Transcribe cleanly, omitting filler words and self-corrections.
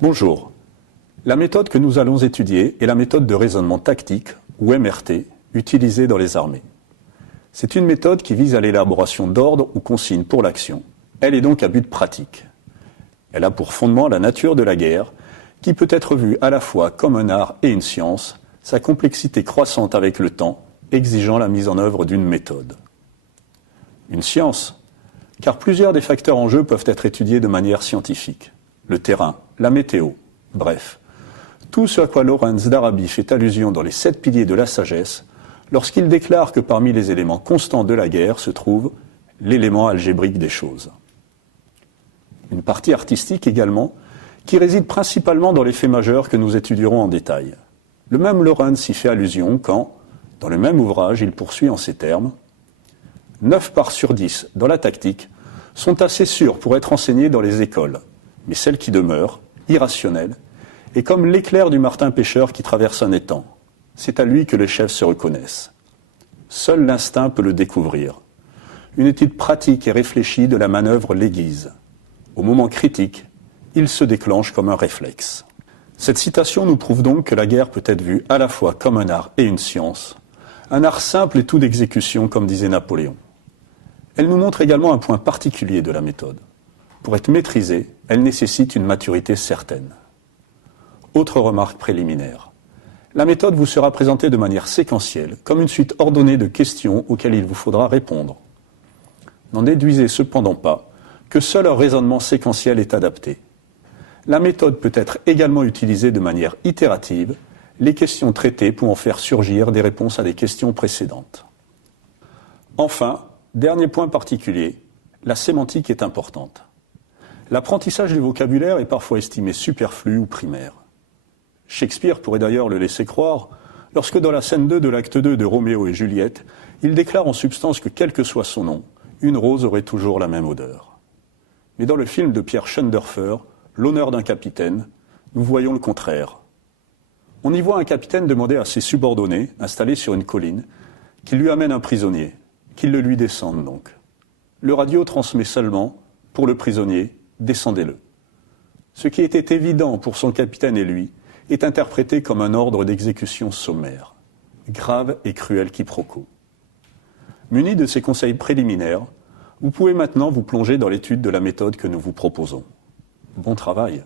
Bonjour. La méthode que nous allons étudier est la méthode de raisonnement tactique, ou MRT, utilisée dans les armées. C'est une méthode qui vise à l'élaboration d'ordres ou consignes pour l'action. Elle est donc à but pratique. Elle a pour fondement la nature de la guerre, qui peut être vue à la fois comme un art et une science, sa complexité croissante avec le temps, exigeant la mise en œuvre d'une méthode. Une science, car plusieurs des facteurs en jeu peuvent être étudiés de manière scientifique. Le terrain, la météo, bref. Tout ce à quoi Lawrence d'Arabie fait allusion dans les 7 piliers de la sagesse, lorsqu'il déclare que parmi les éléments constants de la guerre se trouve l'élément algébrique des choses. Une partie artistique également, qui réside principalement dans les faits majeurs que nous étudierons en détail. Le même Lawrence y fait allusion quand, dans le même ouvrage, il poursuit en ces termes « 9 parts sur 10 dans la tactique sont assez sûres pour être enseignées dans les écoles, mais celle qui demeure, irrationnelle, est comme l'éclair du martin pêcheur qui traverse un étang. C'est à lui que les chefs se reconnaissent. Seul l'instinct peut le découvrir. Une étude pratique et réfléchie de la manœuvre l'aiguise. Au moment critique, il se déclenche comme un réflexe. » Cette citation nous prouve donc que la guerre peut être vue à la fois comme un art et une science, un art simple et tout d'exécution, comme disait Napoléon. Elle nous montre également un point particulier de la méthode. Pour être maîtrisée, elle nécessite une maturité certaine. Autre remarque préliminaire. La méthode vous sera présentée de manière séquentielle, comme une suite ordonnée de questions auxquelles il vous faudra répondre. N'en déduisez cependant pas que seul un raisonnement séquentiel est adapté. La méthode peut être également utilisée de manière itérative, les questions traitées pouvant faire surgir des réponses à des questions précédentes. Enfin, dernier point particulier, la sémantique est importante. L'apprentissage du vocabulaire est parfois estimé superflu ou primaire. Shakespeare pourrait d'ailleurs le laisser croire, lorsque dans la scène 2 de l'acte 2 de Roméo et Juliette, il déclare en substance que quel que soit son nom, une rose aurait toujours la même odeur. Mais dans le film de Pierre Schoendoerfer, L'honneur d'un capitaine, nous voyons le contraire. On y voit un capitaine demander à ses subordonnés, installés sur une colline, qu'il lui amène un prisonnier, qu'il le lui descende donc. Le radio transmet seulement, pour le prisonnier, descendez-le. Ce qui était évident pour son capitaine et lui est interprété comme un ordre d'exécution sommaire. Grave et cruel quiproquo. Muni de ces conseils préliminaires, vous pouvez maintenant vous plonger dans l'étude de la méthode que nous vous proposons. Bon travail!